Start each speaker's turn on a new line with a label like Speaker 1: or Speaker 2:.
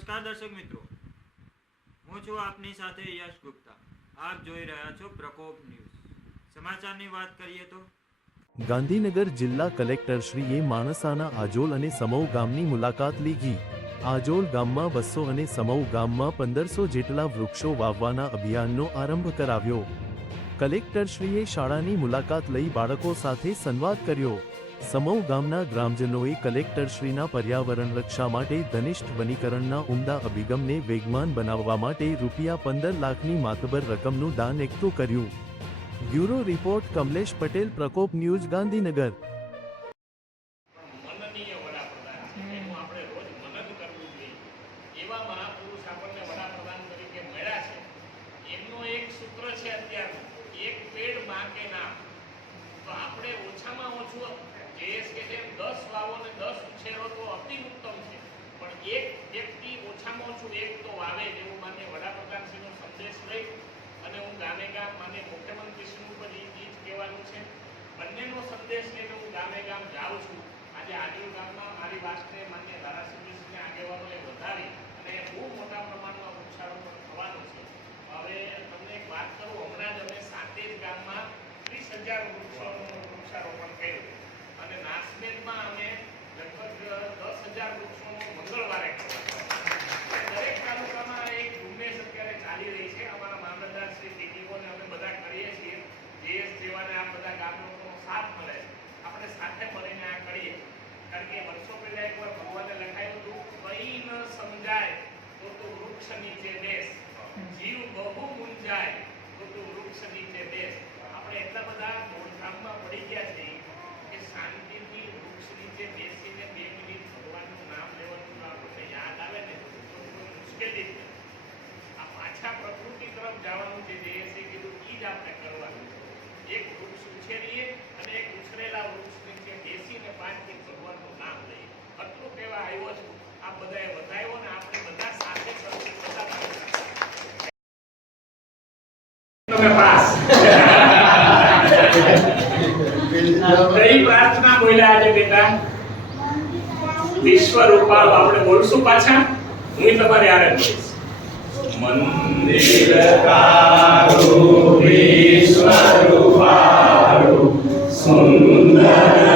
Speaker 1: નમસ્કાર દર્શક મિત્રો. હું છું આપની સાથે યશ ગુપ્તા. આપ જોઈ રહ્યા છો પ્રકોપ ન્યૂઝ. સમાચારની વાત કરીએ તો
Speaker 2: ગાંધીનગર જિલ્લા કલેક્ટરશ્રીએ માણસાના આજોલ અને સમૌ ગામની મુલાકાત લીધી. આજોલ ગામમાં બસો અને સમૌ ગામમાં પંદરસો જેટલા વૃક્ષો વાવવાના અભિયાનનો આરંભ કરાવ્યો. કલેક્ટરશ્રીએ શાળાની મુલાકાત લઈ બાળકો સાથે સંવાદ કર્યો. સમૌ ગામના ગ્રામજનોએ કલેક્ટરશ્રીના પર્યાવરણ રક્ષા માટે ધનિષ્ઠ વનીકરણના ઉમદા અભિગમને વેગમાન બનાવવા માટે રૂપિયા પંદર લાખની માતબર રકમનું દાન એકઠું કર્યું. Bureau report, Kamlesh Patel, Prakop news, Gandhinagar.
Speaker 3: એક સૂત્ર છે અત્યારનું એક પેડમાં કે નામ તો આપણે ઓછામાં ઓછું જેએસ કે જેમ દસ વાવો ને દસ ઉછેરો તો અતિ ઉત્તમ છે પણ એક વ્યક્તિ ઓછામાં ઓછું એક તો વાવે એવું માન્ય વડાપ્રધાનશ્રીનો સંદેશ લઈ અને હું ગામે ગામ માન્ય મુખ્યમંત્રીશ્રીનું પણ એ જ કહેવાનું છે. બંનેનો સંદેશ લઈને હું ગામે ગામ જાઉં છું. આજે આજુ ગામમાં મારી વાતને માન્ય ધારાસભ્યશ્રીને આગેવાનોએ વધારી અને બહુ મોટા પ્રમાણમાં વૃક્ષારોપણ થવાનું છે. હવે તમને એક વાત કરું, હમણાં જ અમે સાતે જ ગામમાં ત્રીસ હજાર વૃક્ષોનું વૃક્ષારોપણ કર્યું. અને નાસમેદમાં અમે લગભગ દસ હજાર વૃક્ષોનું મંગળવારે કર્યું દરેક તાલુકામાં એક ઝુંબેશ અત્યારે ચાલી રહી છે અમારા મામલતદાર શ્રી ટીડીઓને અમે બધા કરીએ છીએ જેએસ જેવાને આ બધા ગામ લોકોનો સાથ મળે છે આપણે સાથે મળીને આ કરીએ કારણ કે વર્ષો પહેલા એકવાર ભગવાને લખાયું હતું કઈ ન સમજાય તો તું નીચે બેસ. જીવ બહુ મુંજાય તો તું વૃક્ષ નીચે બેસ. આપણે એટલા બધા મોડકામમાં પડી ગયા છે કે શાંતિથી વૃક્ષ નીચે બેસીને બે મિનિટ ભગવાનનું નામ લેવાનું આપણને યાદ આવે ને, તો મુશ્કેલી આ પાછા પ્રકૃતિ તરફ જવાનું જે છે, કીધું એ જ આપણે કરવાનું એક વૃક્ષ ઉછેરીએ અને એક ઉછરેલા વૃક્ષ નીચે બેસીને પાંચ મિનિટ ભગવાનનું પ્રભાસ કઈ પ્રાર્થના બોલ્યા આજે બેટા. વિશ્વરૂપા આપણે બોલશું પાછા. હું તમારે આરે બોલીશ. મંદિર કારું વિશ્વરૂપારું સુંદર